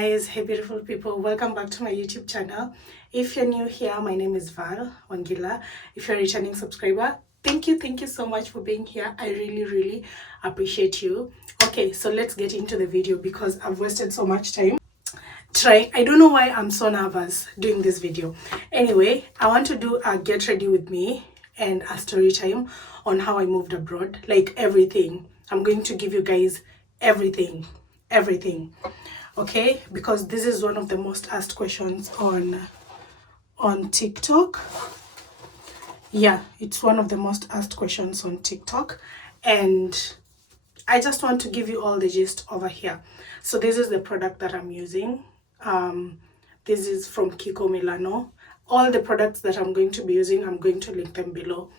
Guys, hey beautiful people, welcome back to my YouTube channel. If you're new here, my name is Val Wangila. If you're a returning subscriber, thank you so much for being here. I really appreciate you. Okay, so let's get into the video because I've wasted so much time trying. I don't know why I'm so nervous doing this video. Anyway, I want to do a get ready with me and a story time on how I moved abroad, like everything. I'm going to give you guys everything. Okay, because this is one of the most asked questions on TikTok. Yeah, it's one of the most asked questions on TikTok, and I just want to give you all the gist over here. So this is the product that I'm using. This is from Kiko Milano. All the products that I'm going to be using, I'm going to link them below.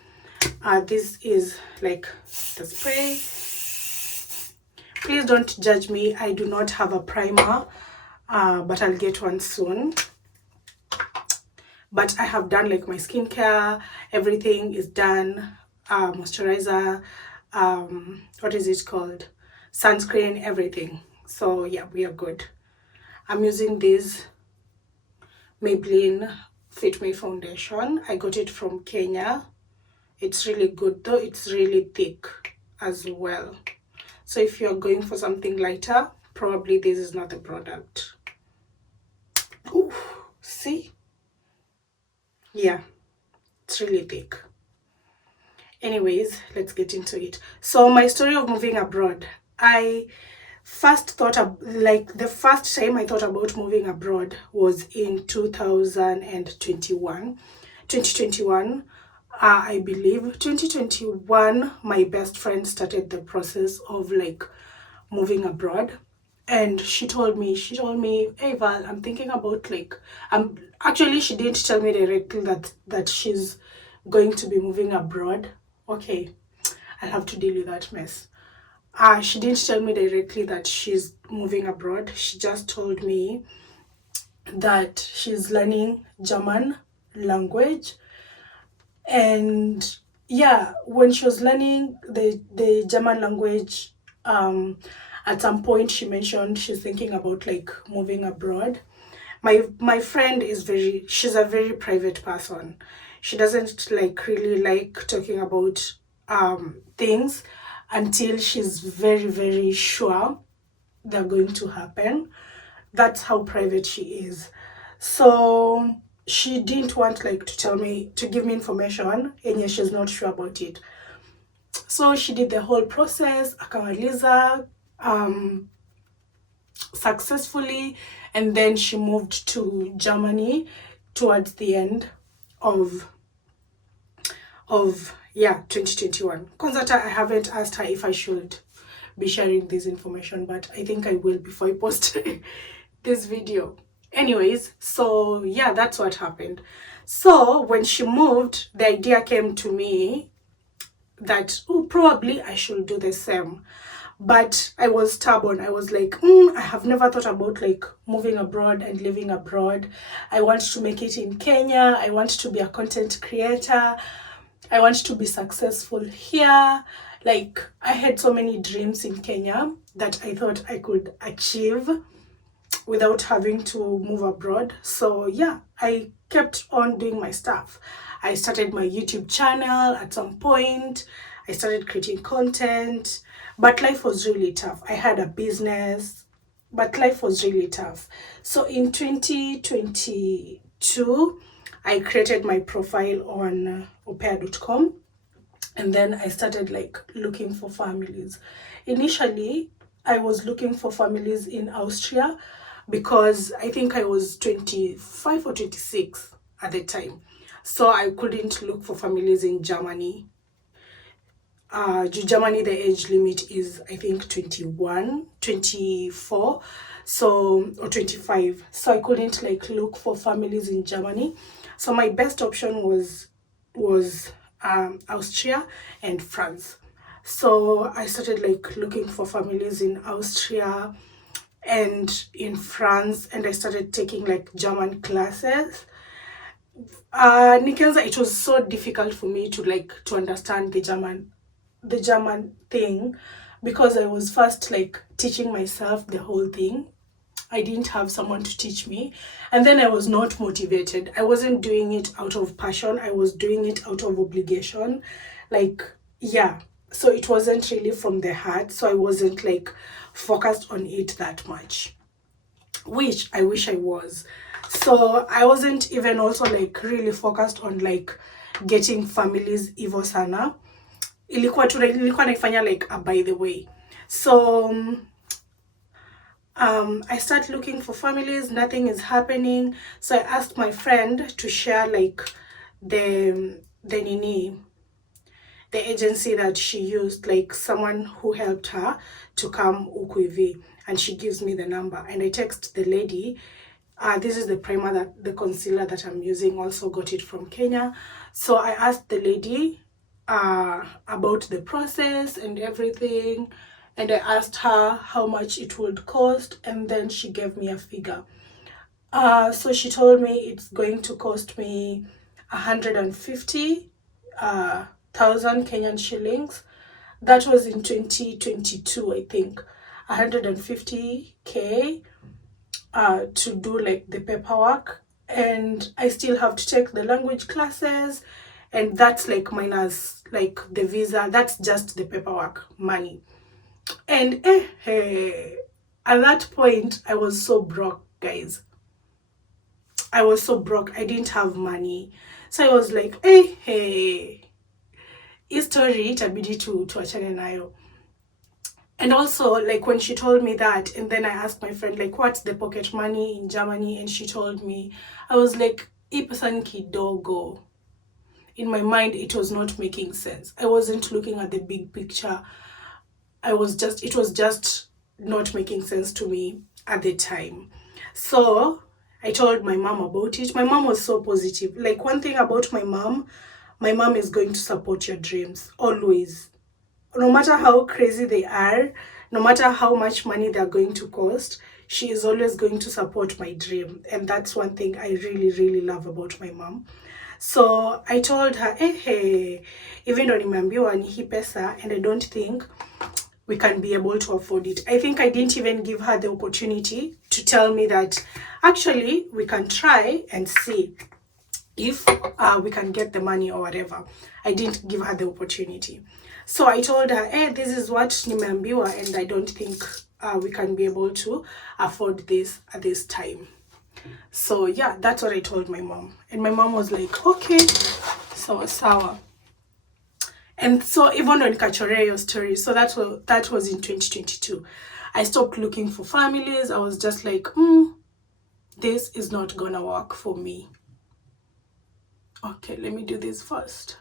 This is like the spray. Please don't judge me. I do not have a primer, but I'll get one soon. But I have done like my skincare. Everything is done. Moisturizer, what is it called? Sunscreen, everything. So yeah, we are good. I'm using this Maybelline Fitme foundation. I got it from Kenya. It's really good though. It's really thick as well. So if you're going for something lighter, probably this is not the product. Ooh, see? Yeah, it's really thick. Anyways, let's get into it. So my story of moving abroad. I first thought of, like, the first time I thought about moving abroad was in 2021. I believe 2021 my best friend started the process of like moving abroad, and she told me, hey Val, I'm thinking about like, actually she didn't tell me directly that she's going to be moving abroad. Okay, I'll have to deal with that mess. She didn't tell me directly that she's moving abroad. She just told me that she's learning German language. And yeah, when she was learning the German language, at some point she mentioned she's thinking about like moving abroad. My friend is she's a very private person. She doesn't like really like talking about things until she's very sure they're going to happen. That's how private she is. So she didn't want like to tell me, to give me information, and yet she's not sure about it. So she did the whole process, akamaliza successfully, and then she moved to Germany towards the end of 2021. Konzata, I haven't asked her if I should be sharing this information, but I think I will before I post this video. Anyways, so yeah, that's what happened. So when she moved, the idea came to me that, oh, probably I should do the same. But I was stubborn. I was like, I have never thought about like moving abroad and living abroad. I want to make it in Kenya. I want to be a content creator. I want to be successful here. Like, I had so many dreams in Kenya that I thought I could achieve without having to move abroad. So yeah, I kept on doing my stuff. I started my YouTube channel at some point. I started creating content, but life was really tough. I had a business, but life was really tough. So in 2022, I created my profile on opea.com, and then I started like looking for families. Initially, I was looking for families in Austria because I think I was 25 or 26 at the time. So I couldn't look for families in Germany. Germany, the age limit is I think 21, 24, so, or 25. So I couldn't like look for families in Germany. So my best option was Austria and France. So I started like looking for families in Austria and in France, and I started taking like German classes. Nikanza, it was so difficult for me to understand the German thing, because I was first like teaching myself the whole thing. I didn't have someone to teach me. And then I was not motivated. I wasn't doing it out of passion. I was doing it out of obligation. Like, yeah. So it wasn't really from the heart. So I wasn't like focused on it that much, which I wish I was. So I wasn't even also like really focused on like getting families hivyo sana. Ilikuwa naifanya like a by the way. So I start looking for families, nothing is happening. So I asked my friend to share like the nini, the agency that she used, like someone who helped her to come huku, and she gives me the number, and I text the lady. This is the primer, that the concealer that I'm using, also got it from Kenya. So I asked the lady about the process and everything, and I asked her how much it would cost, and then she gave me a figure. So she told me it's going to cost me 150,000 Kenyan shillings. That was in 2022, I think. 150k to do like the paperwork, and I still have to take the language classes, and that's like minus like the visa. That's just the paperwork money. And at that point I was so broke, guys. I was so broke. I didn't have money. So I was like, hii story itabidi tuachane nayo. And also, like, when she told me that, and then I asked my friend, like, what's the pocket money in Germany? And she told me, I was like, ipasan kidogo. In my mind, it was not making sense. I wasn't looking at the big picture. It was just not making sense to me at the time. So I told my mom about it. My mom was so positive. Like, one thing about my mom is going to support your dreams, always. No matter how crazy they are, no matter how much money they're going to cost, she is always going to support my dream. And that's one thing I really, really love about my mom. So I told her, hey, even though nimeambiwa ni hii pesa, and I don't think we can be able to afford it. I think I didn't even give her the opportunity to tell me that actually we can try and see if we can get the money or whatever. I didn't give her the opportunity. So I told her, this is what nimeambiwa, and I don't think we can be able to afford this at this time. So yeah, that's what I told my mom. And my mom was like, okay, so sawa. And so even though nikachorea your story, so that was in 2022. I stopped looking for families. I was just like, this is not gonna work for me. Okay, let me do this first.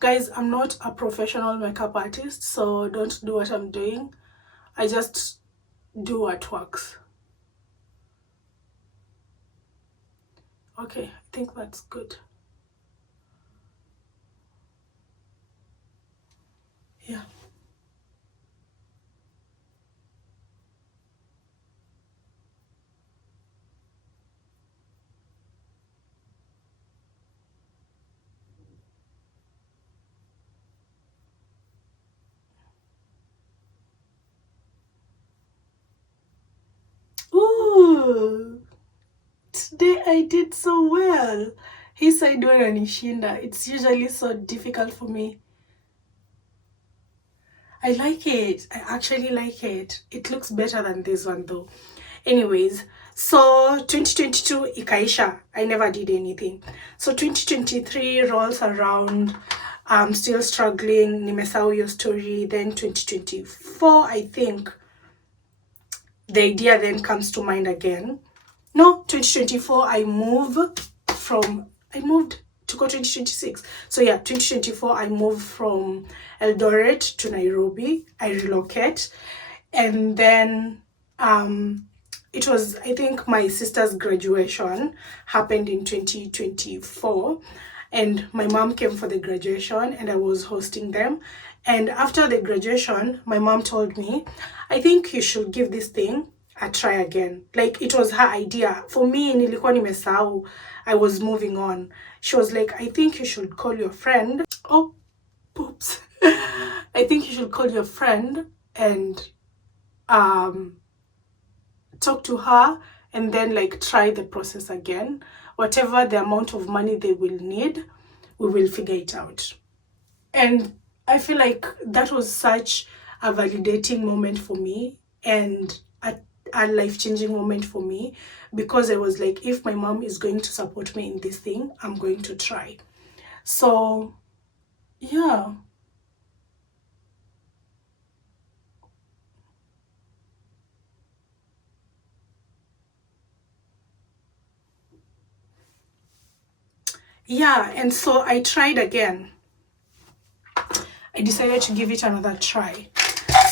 Guys, I'm not a professional makeup artist, so don't do what I'm doing. I just do what works. Okay, I think that's good. Yeah. Ooh, today I did so well. He said when anishinda. It's usually so difficult for me. I like it. I actually like it. It looks better than this one though. Anyways, so 2022 ikaisha. I never did anything. So 2023 rolls around. I'm still struggling. Nimesahau your story. Then 2024, I think the idea then comes to mind again. No, 2024 I moved to go 2026. So yeah, 2024 I moved from Eldoret to Nairobi. I relocate, and then it was, I think, my sister's graduation happened in 2024, and my mom came for the graduation, and I was hosting them. And after the graduation, my mom told me, I think you should give this thing a try again. Like, it was her idea. For me, nilikuwa nimesahau. I was moving on. She was like, I think you should call your friend. Oh, poops. I think you should call your friend and talk to her, and then like try the process again. Whatever the amount of money they will need, we will figure it out. And I feel like that was such a validating moment for me, and a life-changing moment for me, because I was like, if my mom is going to support me in this thing, I'm going to try. So yeah. Yeah, and so I tried again. I decided to give it another try.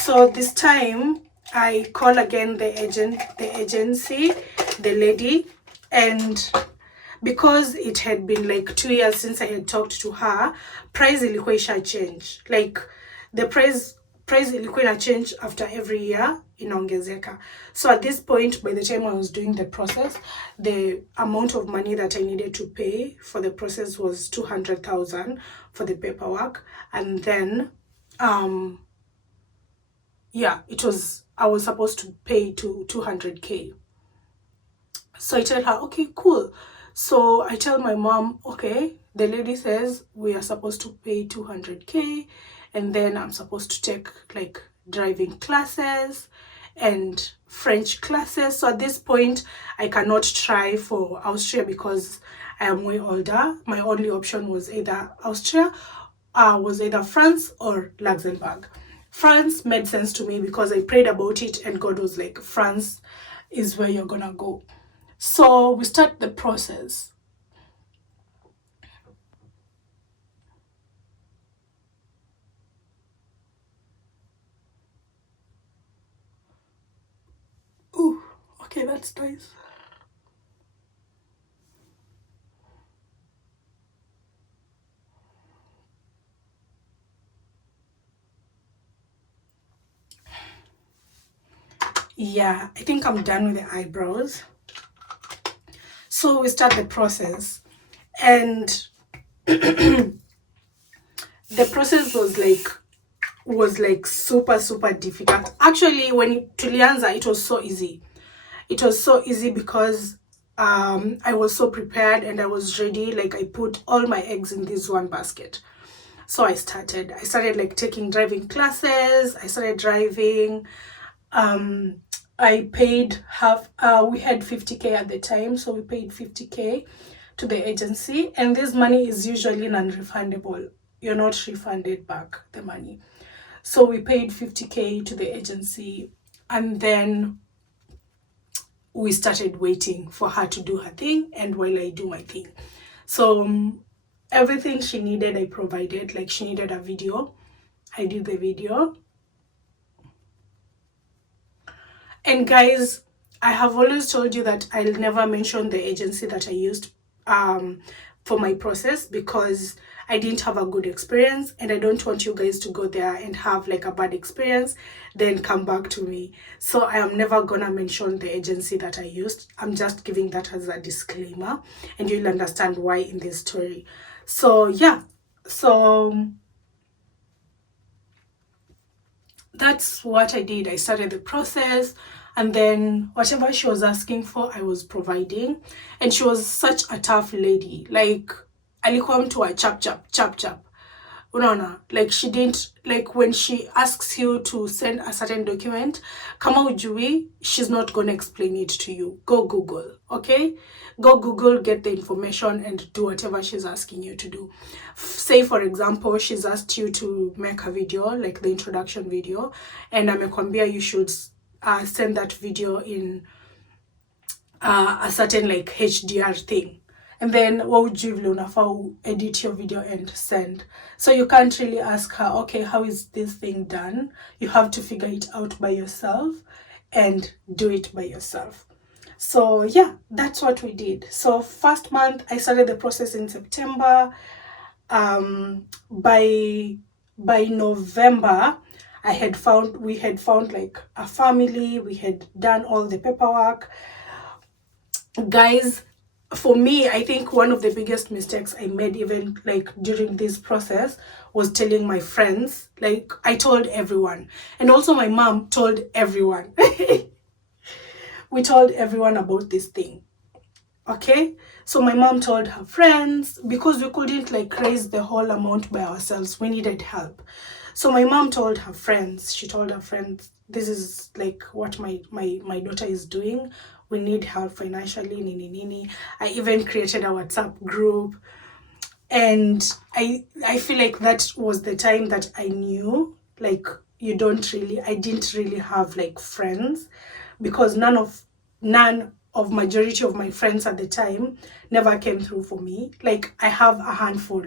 So this time I call again the agency, the lady, and because it had been like 2 years since I had talked to her, price ilikuwa isha change. Like the price ilikuwa ina change after every year inaongezeka. So at this point, by the time I was doing the process, the amount of money that I needed to pay for the process was 200,000 for the paperwork. And then yeah, I was supposed to pay to 200K. So I tell her, okay, cool. So I tell my mom, okay, the lady says we are supposed to pay 200K, and then I'm supposed to take like driving classes and French classes. So at this point, I cannot try for Austria because I am way older. My only option was either Austria, was either France or Luxembourg. France made sense to me because I prayed about it and God was like, France is where you're gonna go. So we start the process. Ooh, okay, that's nice. Yeah, I think I'm done with the eyebrows. So we start the process, and the process was like super difficult. Actually, when tulianza, it was so easy. It was so easy because I was so prepared and I was ready. Like I put all my eggs in this one basket. So I started like taking driving classes. I started driving. I paid half, we had 50K at the time, so we paid 50K to the agency, and this money is usually non-refundable. You're not refunded back the money. So we paid 50K to the agency, and then we started waiting for her to do her thing, and while I do my thing. So everything she needed, I provided. Like she needed a video, I did the video. And guys, I have always told you that I'll never mention the agency that I used for my process because I didn't have a good experience, and I don't want you guys to go there and have like a bad experience, then come back to me. So I am never gonna mention the agency that I used. I'm just giving that as a disclaimer, and you'll understand why in this story. So yeah, so that's what I did. I started the process, and then whatever she was asking for, I was providing. And she was such a tough lady. Like, alikuwa mtu wa chap. Unaona, like she didn't, like when she asks you to send a certain document, kama ujui, she's not gonna explain it to you. Go Google, okay? Go Google, get the information, and do whatever she's asking you to do. Say for example, she's asked you to make a video, like the introduction video, and amekwambia you should send that video in a certain like HDR thing. And then wawujivile unafaa edit your video and send. So you can't really ask her, okay, how is this thing done? You have to figure it out by yourself and do it by yourself. So yeah, that's what we did. So first month, I started the process in September. By November, we had found like a family. We had done all the paperwork. Guys, for me, I think one of the biggest mistakes I made even like during this process was telling my friends, like I told everyone, and also my mom told everyone. We told everyone about this thing. Okay, so my mom told her friends, because we couldn't like raise the whole amount by ourselves, we needed help. So my mom told her friends, she told her friends, this is like what my daughter is doing, we need help financially, nini nini. I even created a WhatsApp group, and I feel like that was the time that I knew, like, I didn't really have like friends, because none of majority of my friends at the time never came through for me. Like, I have a handful.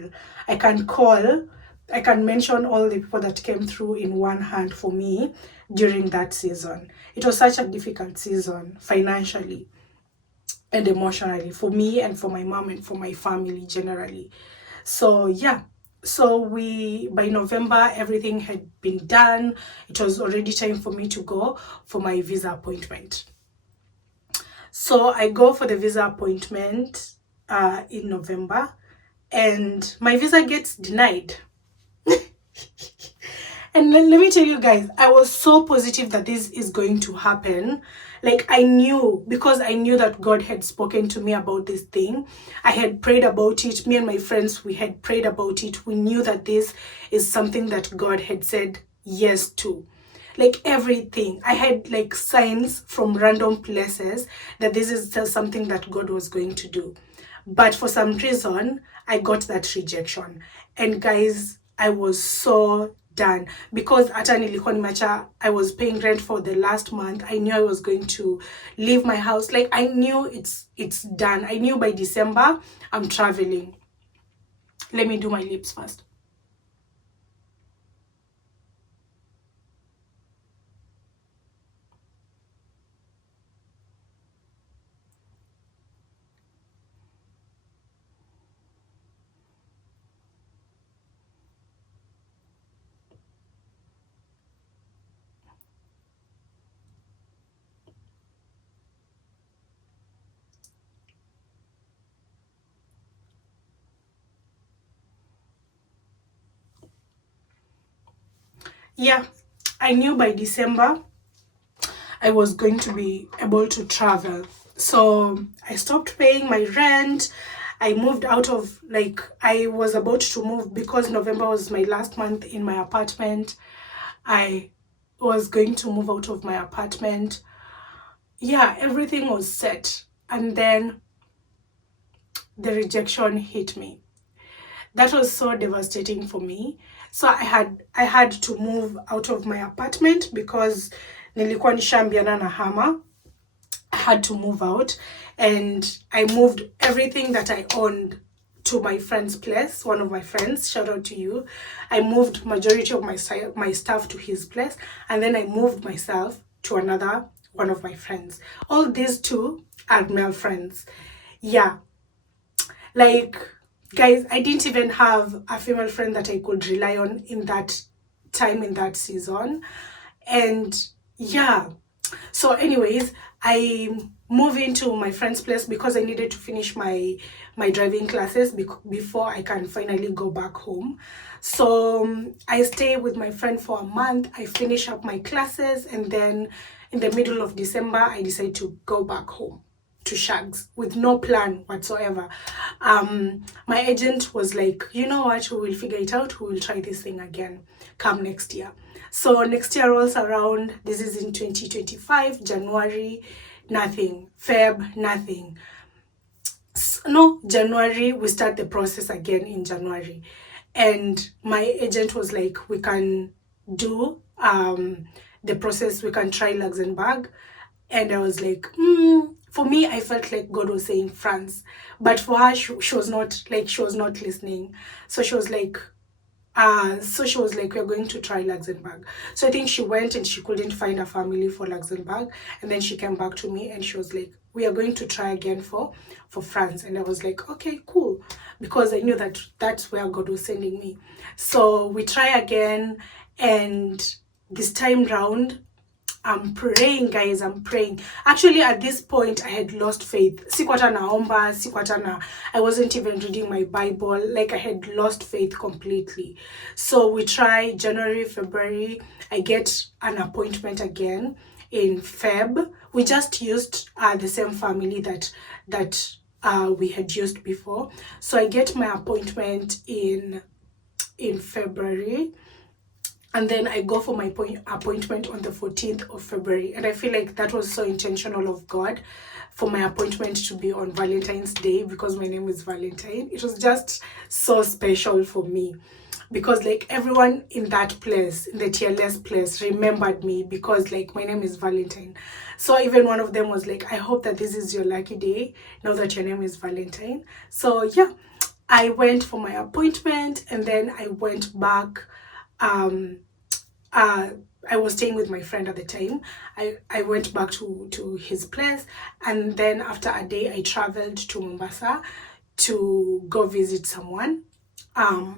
I can call, I can mention all the people that came through in one hand for me during that season. It was such a difficult season financially and emotionally for me and for my mom and for my family generally. So yeah, so we, by November, everything had been done. It was already time for me to go for my visa appointment. So I go for the visa appointment in November, and my visa gets denied. And let me tell you guys, I was so positive that this is going to happen. Like, I knew, because I knew that God had spoken to me about this thing. I had prayed about it. Me and my friends, we had prayed about it. We knew that this is something that God had said yes to. Like, everything. I had like signs from random places that this is just something that God was going to do. But for some reason, I got that rejection. And guys, I was so done, because hata nilikuwa nimeacha, I was paying rent for the last month. I knew I was going to leave my house. Like, I knew it's done. I knew by December I'm traveling. Let me do my lips first. Yeah, I knew by December I was going to be able to travel. So I stopped paying my rent. I moved out of, like, I was about to move because November was my last month in my apartment. I was going to move out of my apartment. Yeah, everything was set. And then the rejection hit me. That was so devastating for me. So I had to move out of my apartment because nilikuwa nishaambiana na hama. I had to move out, and I moved everything that I owned to my friend's place, one of my friends, shout out to you. I moved majority of my stuff to his place, and then I moved myself to another one of my friends. All these two are male friends. Yeah, like, guys, I didn't even have a female friend that I could rely on in that time, in that season. And yeah, so anyways, I moved into my friend's place because I needed to finish my driving classes before I can finally go back home. So I stay with my friend for a month. I finish up my classes, and then in the middle of December I decide to go back home to Shags with no plan whatsoever. My agent was like, you know what, we will figure it out, we will try this thing again come next year. So next year rolls around. This is in 2025, January, nothing. Feb, nothing. No, January, we start the process again in January. And my agent was like, we can do the process, we can try Luxembourg. And I was like, for me, I felt like God was saying France. But for her, she was not, like, she was not listening. So she was like, we're going to try Luxembourg. So I think she went and she couldn't find a family for Luxembourg. And then she came back to me and she was like, we are going to try again for France. And I was like, okay, cool. Because I knew that that's where God was sending me. So we try again. And this time round, I'm praying, guys. I'm praying. Actually, at this point, I had lost faith. Sikwata naomba, sikwata na. I wasn't even reading my Bible. Like, I had lost faith completely. So we try January, February. I get an appointment again in Feb. We just used the same family that we had used before. So I get my appointment in February, and then I go for my appointment on the 14th of February. And I feel like that was so intentional of God for my appointment to be on Valentine's Day, because my name is Valentine. It was just so special for me, because like everyone in that place, in the TLS place, remembered me because like my name is Valentine. So even one of them was like, I hope that this is your lucky day now that your name is Valentine. So yeah, I went for my appointment, and then I went back. I was staying with my friend at the time. I went back to his place, and then after a day I traveled to Mombasa to go visit someone.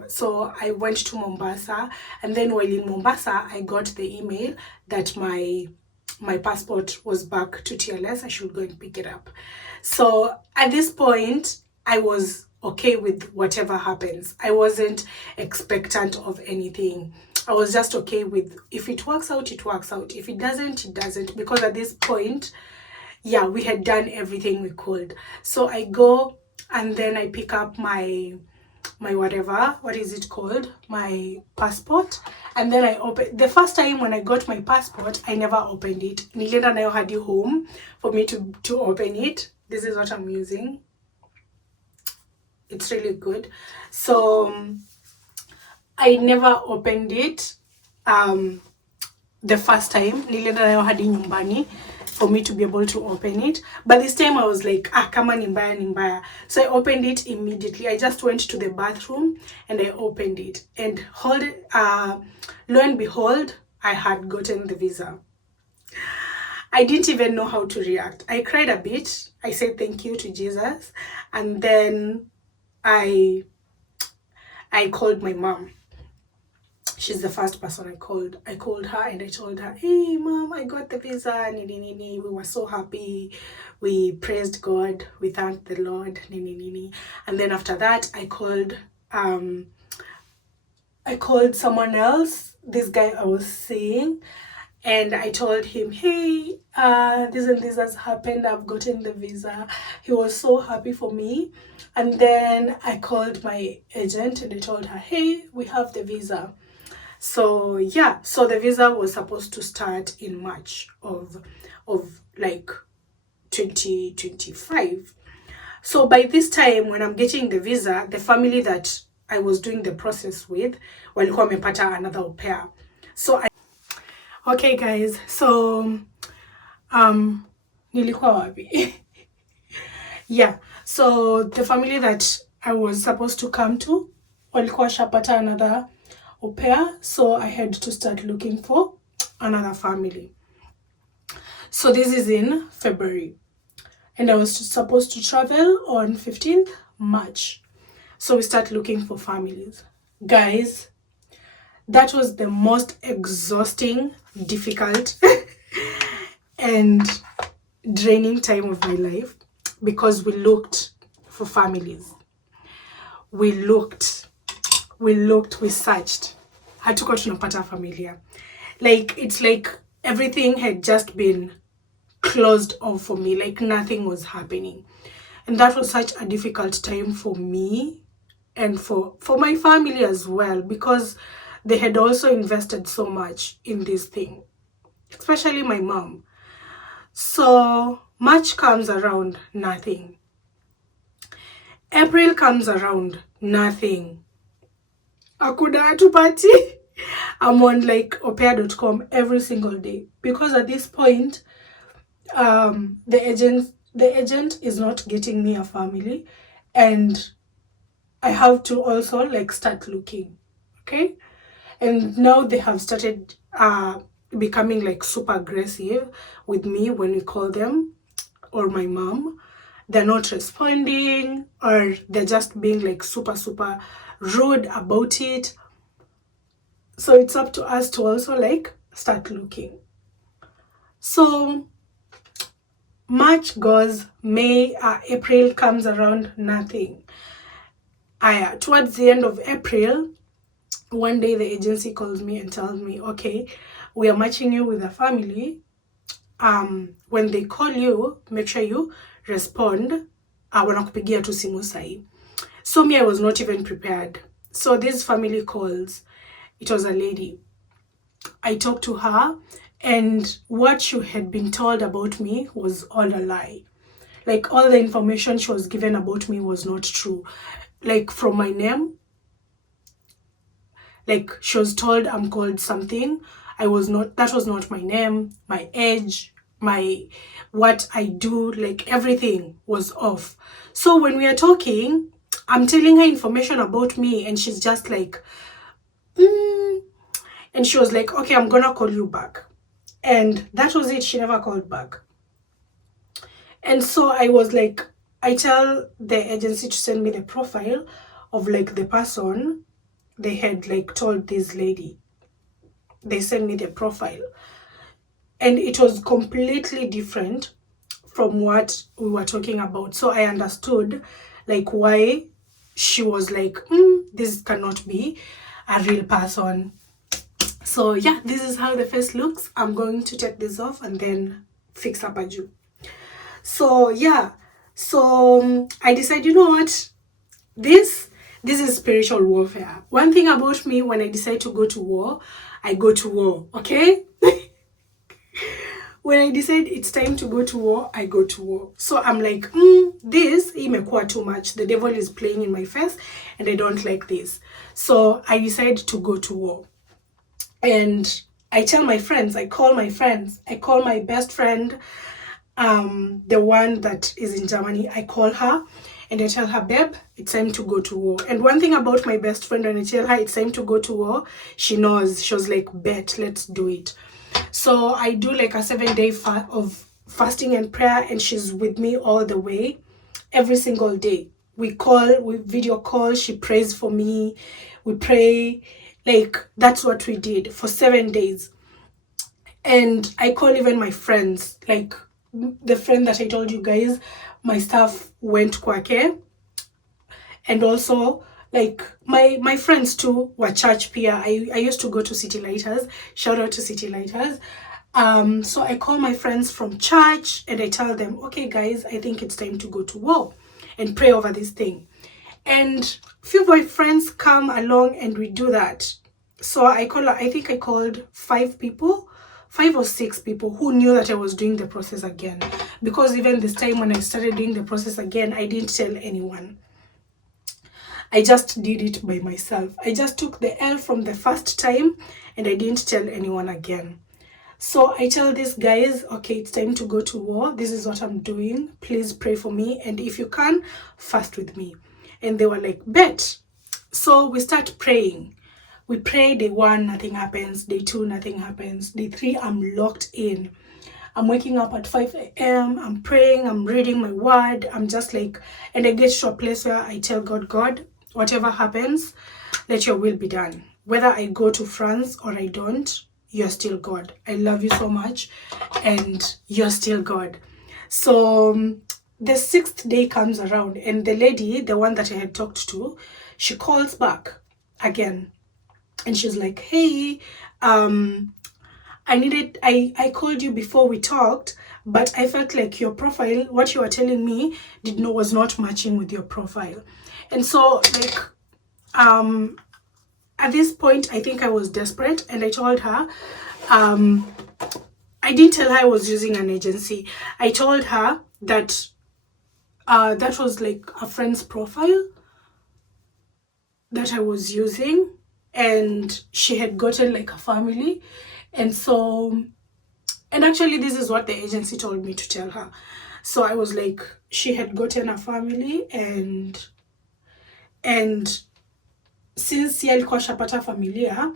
So I went to Mombasa, and then while in Mombasa I got the email that my passport was back to TLS. I should go and pick it up. So at this point I was okay with whatever happens. I wasn't expectant of anything. I was just okay with, if it works out, it works out. If it doesn't, it doesn't. Because at this point, yeah, we had done everything we could. So I go, and then I pick up my whatever, what is it called? My passport. And then I open, the first time when I got my passport, I never opened it. Nilienda nayo hadi home for me to open it. This is what I'm using. It's really good. So I never opened it the first time. Nilienda nayo hadi nyumbani for me to be able to open it. But this time I was like, kama ni mbaya ni mbaya. So I opened it immediately. I just went to the bathroom and I opened it. And lo and behold, I had gotten the visa. I didn't even know how to react. I cried a bit. I said thank you to Jesus. And then I called my mom. She's the first person I called. I called her and I told her, hey mom, I got the visa. We were so happy. We praised God. We thanked the Lord. And then after that, I called someone else, this guy I was seeing, and I told him, hey, this and this has happened. I've gotten the visa. He was so happy for me. And then I called my agent and I told her, hey, we have the visa. So yeah, so the visa was supposed to start in March of like 2025. So by this time, when I'm getting the visa, the family that I was doing the process with walikuwa wamepata another au pair. So okay guys, so nilikuwa wapi? Yeah, so the family that I was supposed to come to walikuwa shapata another au pair, so I had to start looking for another family. So this is in February, and I was supposed to travel on 15th March. So we start looking for families. Guys, that was the most exhausting, difficult and draining time of my life, because we looked for families. We searched. Hatuko tunapata familia. Like, it's like everything had just been closed off for me. Like, nothing was happening. And that was such a difficult time for me and for my family as well, because they had also invested so much in this thing, especially my mom. So March comes around, nothing. April comes around, nothing. Akuda hatupati. I'm on like opea.com every single day, because at this point the agent is not getting me a family, and I have to also like start looking. Okay, and now they have started becoming like super aggressive with me when we call them, or my mom. They're not responding, or they're just being like super rude about it. So it's up to us to also like start looking. So March goes, May, April comes around, nothing. Towards the end of April, one day the agency calls me and tells me, okay, we are matching you with a family. When they call you, make sure you respond. Wanakupigia tu simu sahi. So me, I was not even prepared. So this family calls. It was a lady. I talked to her, and what she had been told about me was all a lie. Like, all the information she was given about me was not true. Like, from my name, like, she was told I'm called something. That was not my name. My age, what I do, like, everything was off. So when we are talking, I'm telling her information about me, and she's just like, and she was like, okay, I'm gonna call you back. And that was it. She never called back. And so I was like, I tell the agency to send me the profile of like the person they had like told this lady. They sent me the profile, and it was completely different from what we were talking about. So I understood like why she was like, this cannot be a real person. So yeah, this is how the face looks. I'm going to take this off and then fix up a Jew. So yeah, so I decided, you know what, this is spiritual warfare. One thing about me, when I decide to go to war, I go to war, okay? When I decide it's time to go to war, I go to war. So I'm like, this imekuwa too much. The devil is playing in my face and I don't like this. So I decide to go to war. And I tell my friends, I call my friends, I call my best friend, the one that is in Germany. I call her and I tell her, babe, it's time to go to war. And one thing about my best friend, when I tell her it's time to go to war, she knows. She was like, bet, let's do it. So I do like a 7-day of fasting and prayer, and she's with me all the way, every single day. We video call, she prays for me, we pray. Like, that's what we did for 7 days. And I call even my friends, like the friend that I told you guys, my staff went kwake. And also, like, my friends too were church peer. I used to go to City Lighters. Shout out to City Lighters. So I call my friends from church and I tell them, okay guys, I think it's time to go to war and pray over this thing. And few of my friends come along and we do that. So I think I called 5 or 6 people who knew that I was doing the process again. Because even this time when I started doing the process again, I didn't tell anyone. I just did it by myself. I just took the L from the first time and I didn't tell anyone again. So I tell these guys, okay, it's time to go to war. This is what I'm doing. Please pray for me. And if you can, fast with me. And they were like, bet. So we start praying. We pray day 1, nothing happens. Day 2, nothing happens. Day 3, I'm locked in. I'm waking up at 5 a.m. I'm praying. I'm reading my word. I'm just like, and I get to a place where I tell God, whatever happens, let your will be done. Whether I go to France or I don't, you're still God. I love you so much and you're still God. So the 6th day comes around and the lady, the one that I had talked to, she calls back again. And she's like, hey, I called you before we talked, but I felt like your profile, what you were telling me, was not matching with your profile. And so, like, at this point, I think I was desperate, and I told her, I didn't tell her I was using an agency. I told her that that was like a friend's profile that I was using, and she had gotten like a family. And so, and actually this is what the agency told me to tell her. So I was like, she had gotten a family, and since yeye alikuwa shapata familia,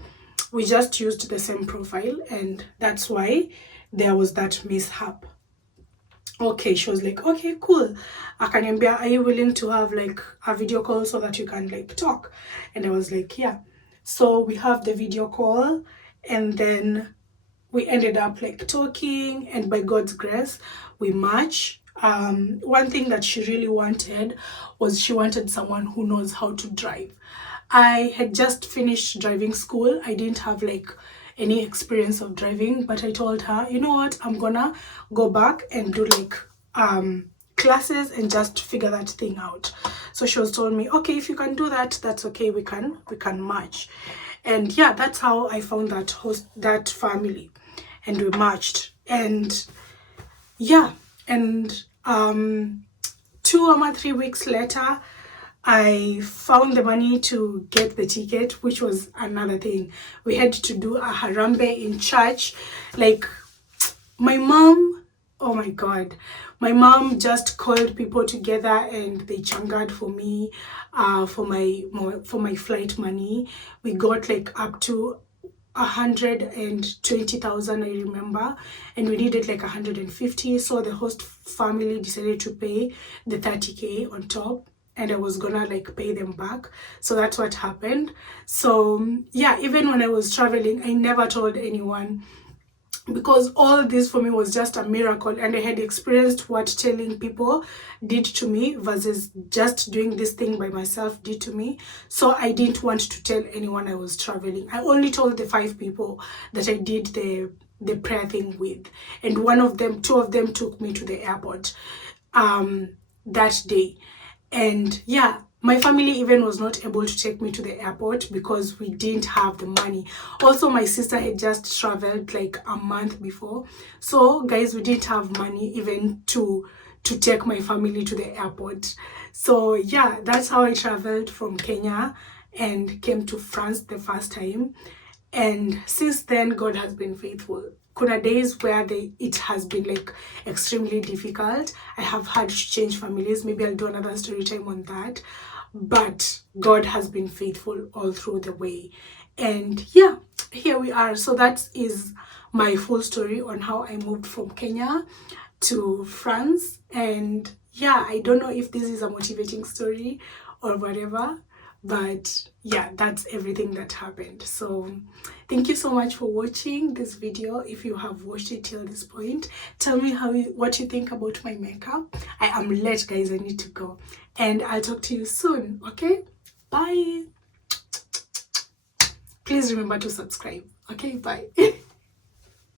we just used the same profile, and that's why there was that mishap. Okay, she was like, okay, cool. Akaniambia, are you willing to have like a video call so that you can like talk? And I was like, yeah. So we have the video call, and then we ended up like talking, and by God's grace we match. One thing that she really wanted was she wanted someone who knows how to drive. I had just finished driving school. I didn't have like any experience of driving, but I told her, you know what, I'm gonna go back and do like classes and just figure that thing out. So she was told me, okay, if you can do that, that's okay, we can match. And yeah, that's how I found that family, and we matched. And yeah, and 2 or 3 weeks later, I found the money to get the ticket, which was another thing. We had to do a harambe in church. Like, my mom, oh my God, my mom just called people together and they changared for me, for my flight money. We got like up to 120,000, I remember, and we needed like 150. So the host family decided to pay the 30K on top, and I was gonna like pay them back. So that's what happened. So yeah, even when I was traveling, I never told anyone, because all this for me was just a miracle, and I had experienced what telling people did to me versus just doing this thing by myself did to me. So I didn't want to tell anyone I was traveling. I only told the 5 people that I did the prayer thing with, and two of them took me to the airport that day. And yeah, my family even was not able to take me to the airport because we didn't have the money. Also, my sister had just traveled like a month before. So guys, we didn't have money even to take my family to the airport. So yeah, that's how I traveled from Kenya and came to France the first time. And since then, God has been faithful. Kuna days where it has been like extremely difficult. I have had to change families. Maybe I'll do another story time on that. But God has been faithful all through the way. And yeah, here we are. So that is my full story on how I moved from Kenya to France. And yeah, I don't know if this is a motivating story or whatever, but yeah, that's everything that happened. So thank you so much for watching this video. If you have watched it till this point, tell me what you think about my makeup. I am late, guys, I need to go, and I'll talk to you soon. Okay, bye. Please remember to subscribe. Okay, bye.